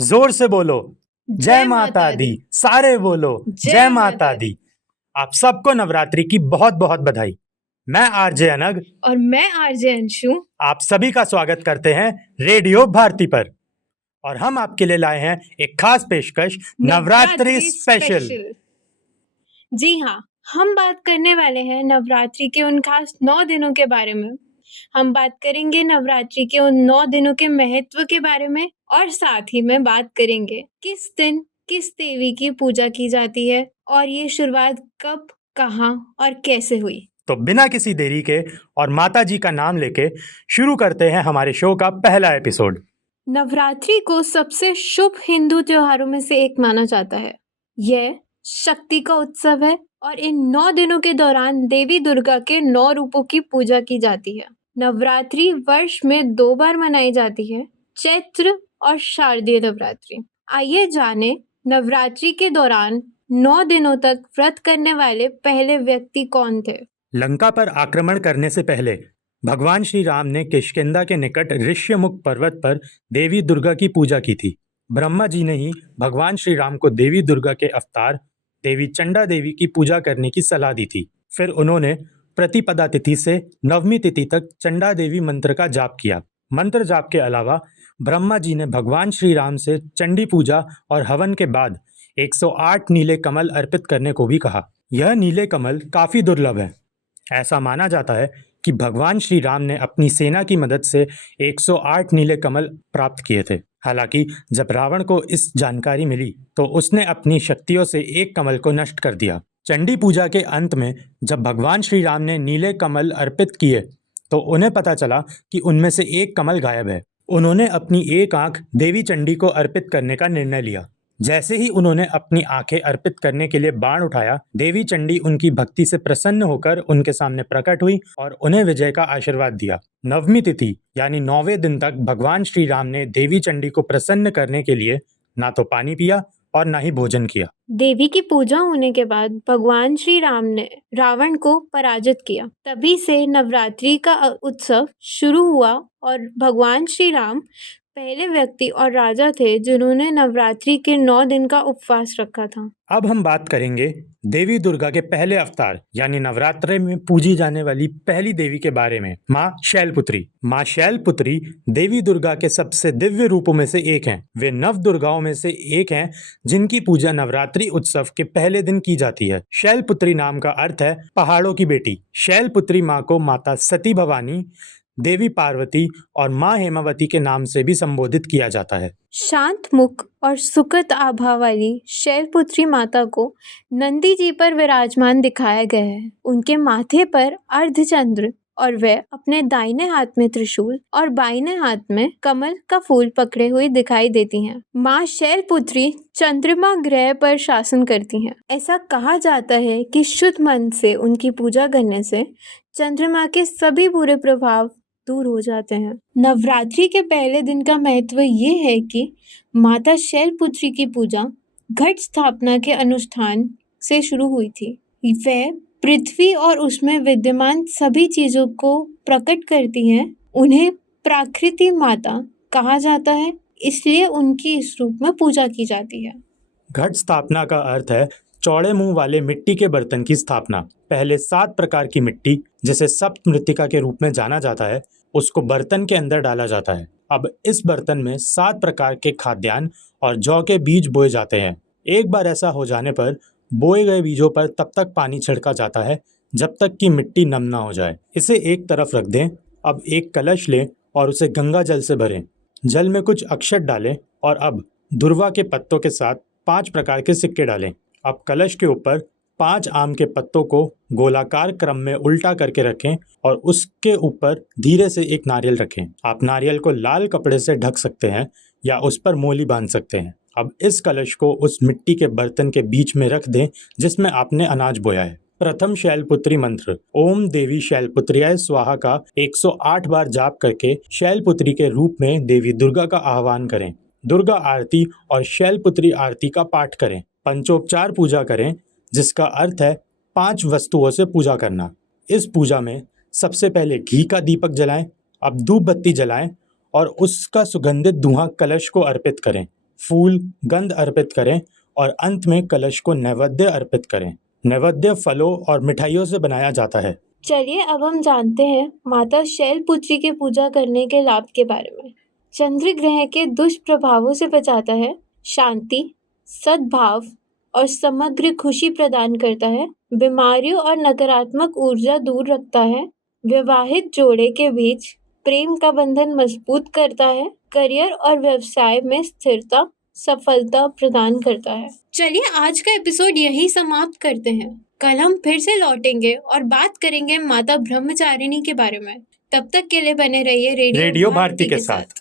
जोर से बोलो जय जय माता माता दी। दी। सारे बोलो जय जय माता माता दी। आप सबको नवरात्रि की बहुत बहुत बधाई। मैं आरजे अनग और मैं आरजे अंशु। आप सभी का स्वागत करते हैं रेडियो भारती पर। और हम आपके लिए लाए हैं एक खास पेशकश नवरात्रि स्पेशल। जी हाँ, हम बात करने वाले हैं नवरात्रि के उन खास 9 दिनों के बारे में। हम बात करेंगे नवरात्रि के उन 9 दिनों के महत्व के बारे में और साथ ही में बात करेंगे किस दिन किस देवी की पूजा की जाती है और ये शुरुआत कब, कहाँ और कैसे हुई। तो बिना किसी देरी के और माता जी का नाम लेके शुरू करते हैं हमारे शो का पहला एपिसोड। नवरात्रि को सबसे शुभ हिंदू त्योहारों में से एक माना जाता है। यह शक्ति का उत्सव है और इन 9 दिनों के दौरान देवी दुर्गा के 9 रूपों की पूजा की जाती है। नवरात्रि वर्ष में 2 बार मनाई जाती है, चैत्र और शारदीय नवरात्रि। आइए जाने नवरात्रि के दौरान 9 दिनों तक व्रत करने वाले पहले व्यक्ति कौन थे। लंका पर आक्रमण करने से पहले भगवान श्री राम ने किष्किंधा के निकट ऋष्यमुख पर्वत पर देवी दुर्गा की पूजा की थी। ब्रह्मा जी ने ही भगवान श्री राम को देवी दुर्गा के अवतार देवी चंडा देवी की पूजा करने की सलाह दी थी। फिर उन्होंने प्रतिपदा तिथि से नवमी तिथि तक चंडा देवी मंत्र का जाप किया। मंत्र जाप के अलावा ब्रह्मा जी ने भगवान श्री राम से चंडी पूजा और हवन के बाद 108 नीले कमल अर्पित करने को भी कहा। यह नीले कमल काफी दुर्लभ है। ऐसा माना जाता है कि भगवान श्री राम ने अपनी सेना की मदद से 108 नीले कमल प्राप्त किए थे। हालांकि जब रावण को इस जानकारी मिली तो उसने अपनी शक्तियों से एक कमल को नष्ट कर दिया। चंडी पूजा के अंत में जब भगवान श्री राम ने नीले कमल अर्पित किए तो उन्हें पता चला कि उनमें से एक कमल गायब है। उन्होंने अपनी एक आंख देवी चंडी को अर्पित करने का निर्णय लिया। जैसे ही उन्होंने अपनी आंखें अर्पित करने के लिए बाण उठाया, देवी चंडी उनकी भक्ति से प्रसन्न होकर उनके सामने प्रकट हुई और उन्हें विजय का आशीर्वाद दिया। नवमी तिथि यानी 9वें दिन तक भगवान श्री राम ने देवी चंडी को प्रसन्न करने के लिए ना तो पानी पिया और ना ही भोजन किया। देवी की पूजा होने के बाद भगवान श्री राम ने रावण को पराजित किया। तभी से नवरात्रि का उत्सव शुरू हुआ और भगवान श्री राम पहले व्यक्ति और राजा थे जिन्होंने नवरात्रि के 9 दिन का उपवास रखा था। अब हम बात करेंगे देवी दुर्गा के पहले अवतार यानी नवरात्रे में पूजी जाने वाली पहली देवी के बारे में, माँ शैलपुत्री। माँ शैलपुत्री देवी दुर्गा के सबसे दिव्य रूपों में से एक हैं। वे नव दुर्गाओं में से एक हैं जिनकी पूजा नवरात्रि उत्सव के पहले दिन की जाती है। शैलपुत्री नाम का अर्थ है पहाड़ों की बेटी। शैलपुत्री माँ को माता सती भवानी, देवी पार्वती और माँ हेमावती के नाम से भी संबोधित किया जाता है। शांत मुख और सुखद आभा वाली शैलपुत्री माता को नंदी जी पर विराजमान दिखाया गया है। उनके माथे पर अर्धचंद्र और वे अपने दाहिने हाथ में त्रिशूल और बाइने हाथ में कमल का फूल पकड़े हुए दिखाई देती हैं। माँ शैलपुत्री चंद्रमा ग्रह पर शासन करती हैं। ऐसा कहा जाता है कि शुद्ध मन से उनकी पूजा करने से चंद्रमा के सभी बुरे प्रभाव दूर हो जाते हैं। नवरात्रि के पहले दिन का महत्व ये है कि माता शैलपुत्री की पूजा घट स्थापना के अनुष्ठान से शुरू हुई थी। वह पृथ्वी और उसमें विद्यमान सभी चीजों को प्रकट करती हैं। उन्हें प्राकृति माता कहा जाता है, इसलिए उनकी इस रूप में पूजा की जाती है। घट स्थापना का अर्थ है चौड़े मुंह वाले मिट्टी के बर्तन की स्थापना। पहले 7 प्रकार की मिट्टी, जिसे सप्त मृत्तिका के रूप में जाना जाता है, उसको बर्तन के अंदर डाला जाता है। अब इस बर्तन में 7 प्रकार के खाद्यान्न और जौ के बीज बोए जाते हैं। एक बार ऐसा हो जाने पर बोए गए बीजों पर तब तक पानी छिड़का जाता है जब तक कि मिट्टी नम ना हो जाए। इसे एक तरफ रख दें। अब एक कलश लें और उसे गंगा जल से भरें। जल में कुछ अक्षत डालें और अब दुर्वा के पत्तों के साथ 5 प्रकार के सिक्के डालें। अब कलश के ऊपर 5 आम के पत्तों को गोलाकार क्रम में उल्टा करके रखें और उसके ऊपर धीरे से एक नारियल रखें। आप नारियल को लाल कपड़े से ढक सकते हैं या उस पर मोली बांध सकते हैं। अब इस कलश को उस मिट्टी के बर्तन के बीच में रख दें जिसमें आपने अनाज बोया है। प्रथम शैलपुत्री मंत्र ओम देवी शैलपुत्र्याय स्वाहा का 108 बार जाप करके शैलपुत्री के रूप में देवी दुर्गा का आह्वान करें। दुर्गा आरती और शैलपुत्री आरती का पाठ करें। पंचोपचार पूजा करें, जिसका अर्थ है 5 वस्तुओं से पूजा करना। इस पूजा में सबसे पहले घी का दीपक जलाएं, अब धूप बत्ती जलाएं और उसका सुगंधित धुआं कलश को अर्पित करें। फूल, गंध अर्पित करें और अंत में कलश को नैवेद्य अर्पित करें। नैवेद्य फलों और मिठाइयों से बनाया जाता है। चलिए अब हम जानते हैं माता शैलपुत्री की पूजा करने के लाभ के बारे में। चंद्र ग्रह के दुष्प्रभावों से बचाता है, शांति, सद्भाव और समग्र खुशी प्रदान करता है, बीमारियों और नकारात्मक ऊर्जा दूर रखता है, विवाहित जोड़े के बीच प्रेम का बंधन मजबूत करता है, करियर और व्यवसाय में स्थिरता, सफलता प्रदान करता है। चलिए आज का एपिसोड यही समाप्त करते हैं। कल हम फिर से लौटेंगे और बात करेंगे माता ब्रह्मचारिणी के बारे में। तब तक के लिए बने रहिए रेडियो रेडियो भारती के साथ।